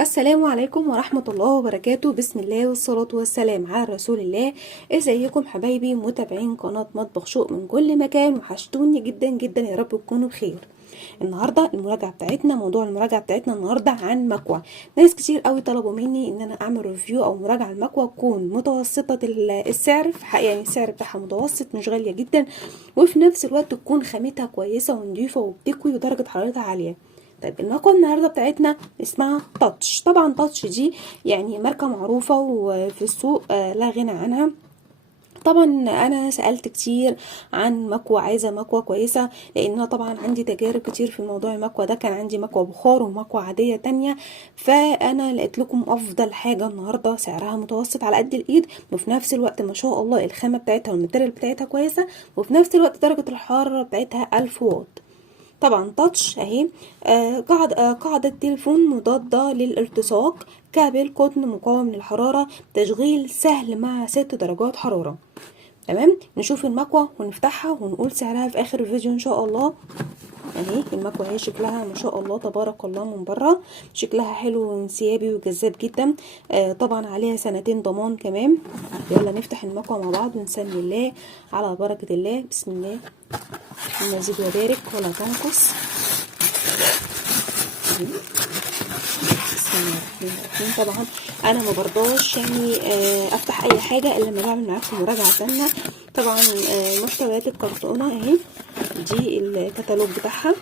السلام عليكم ورحمة الله وبركاته. بسم الله والصلاة والسلام على رسول الله. ازيكم حبايبي متابعين قناة مطبخ شوق من كل مكان؟ وحشتوني جدا جدا، يا رب تكونوا بخير. النهارده موضوع المراجعه بتاعتنا النهارده عن مكوى. ناس كتير قوي طلبوا مني ان انا اعمل ريفيو او مراجعه المكوى تكون متوسطه السعر، في حق يعني السعر بتاعها متوسط، مش غاليه جدا، وفي نفس الوقت تكون خامتها كويسه ونضيفه وبتكوي ودرجه حرارتها عاليه. طيب المكوى النهارده بتاعتنا اسمها تاتش. طبعا تاتش دي يعني ماركه معروفه وفي السوق لا غنى عنها. طبعا انا سألت كتير عن مكوى، عايزة مكوى كويسة، لان انا طبعا عندي تجارب كتير في موضوع المكوى ده. كان عندي مكوى بخار ومكوى عادية تانية، فانا لقيت لكم افضل حاجة النهاردة سعرها متوسط على قد الايد، وفي نفس الوقت ما شاء الله الخامة بتاعتها والماتيريال بتاعتها كويسة، وفي نفس الوقت درجة الحرارة بتاعتها 1000 واط. طبعا تاتش اهي. قاعدة تليفون مضادة للالتصاق، كابل قطن مقاوم للحرارة، تشغيل سهل مع 6 درجات حرارة. تمام، نشوف المكوى ونفتحها ونقول سعرها في اخر الفيديو ان شاء الله. اهي المكوى اهي، شكلها ما شاء الله تبارك الله من بره، شكلها حلو وانسيابي وجذاب جدا. طبعا عليها 2 ضمان كمان. يلا نفتح المكوى مع بعض ونسمي الله على بركة الله. بسم الله، المزيد وبارك ولا تنقص. بسم الله الرحمن الرحيم. طبعا انا ما برضاش يعني افتح اي حاجه الا لما بعمل معاكم مراجعه تانية. طبعا محتويات الكرتونه اهي، دي الكتالوج بتاعها.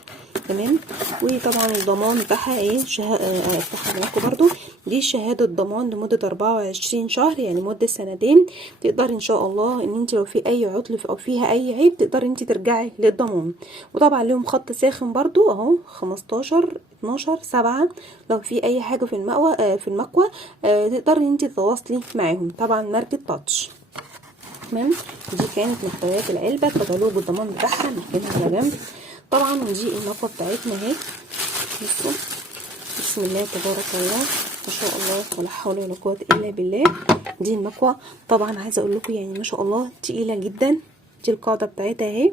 تمام، وطبعا الضمان بتاعها ايه، افتحها معاكم برضو. دي شهاده ضمان لمده 24 شهر، يعني مده 2 سنين. تقدر ان شاء الله ان انت لو في اي عطل او فيها اي عيب تقدر انت ترجعي للضمان. وطبعا لهم خط ساخن برضو اهو، 15 12/7. لو في اي حاجه في المكوى تقدري ان انت تتواصلي معاهم. طبعا ماركه تاتش. تمام، دي كانت محتويات العلبه، كتالوج الضمان بتاعها نركنها على جنب. طبعا ودي المكوى بتاعتنا اهي، بصوا بسم الله تبارك الله ما شاء الله، ولا حول ولا قوه الا بالله. دي المكوى. طبعا عايزه اقول لكم يعني ما شاء الله تقيله جدا. دي القاعده بتاعتها اهي،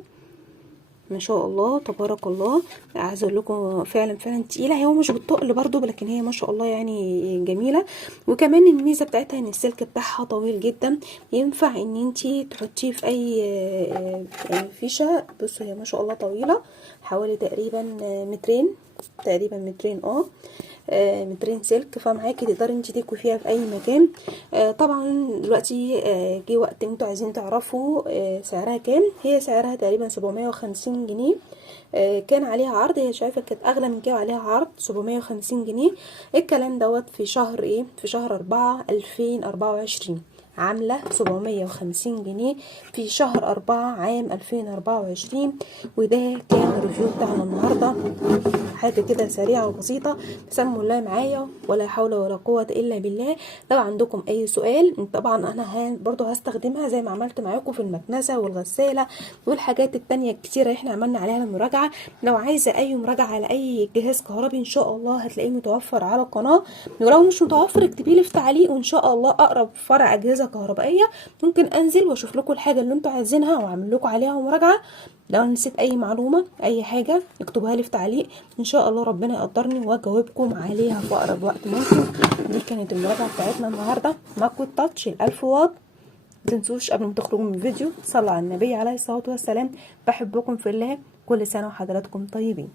ما شاء الله تبارك الله. عايزه اقول لكم فعلا فعلا تقيله، هو مش بالتقل برضو، لكن هي ما شاء الله يعني جميله. وكمان الميزه بتاعتها ان السلك بتاعها طويل جدا، ينفع ان انتي تحطيه في اي فيشه. بصوا هي ما شاء الله طويله، حوالي تقريبا مترين، تقريبا مترين مترين سلك، فمعاكي تقدري انت تكوي فيها في اي مكان. طبعا دلوقتي جه وقت انتوا عايزين تعرفوا سعرها كام. هي سعرها تقريبا 750 جنيه. كان عليها عرض، هي شايفه كانت اغلى من كده وعليها عرض 750 جنيه. الكلام دوت في شهر ايه، في شهر 4 2024 عاملة 750 جنيه في شهر 4 عام 2024. وده كان الريفيو بتاعنا النهاردة، حاجة كده سريعة وبسيطة. تسموا الله معايا، ولا حول ولا قوة إلا بالله. لو عندكم أي سؤال، طبعا أنا برضو هستخدمها زي ما عملت معاكم في المكنسة والغسالة والحاجات التانية الكتيرة احنا عملنا عليها المراجعة. لو عايزة أي مراجعة على أي جهاز كهربي إن شاء الله هتلاقيه متوفر على القناة، ولو مش متوفر اكتبيلي في تعليق، وإن شاء الله أقرب فرع أجهزة كهربائية ممكن أنزل وأشوف لكم الحاجة اللي انتوا عايزينها وأعمل لكم عليها مراجعة. لو نسيت اي معلومه اي حاجه اكتبوها لي في تعليق، ان شاء الله ربنا يقدرني واجاوبكم عليها في اقرب وقت ممكن. دي كانت المراجعه بتاعتنا النهارده، مكوى تاتش ال1000 واط. متنسوش قبل ما تخرجوا من الفيديو صلوا على النبي عليه الصلاه والسلام. بحبكم في الله، كل سنه وحضراتكم طيبين.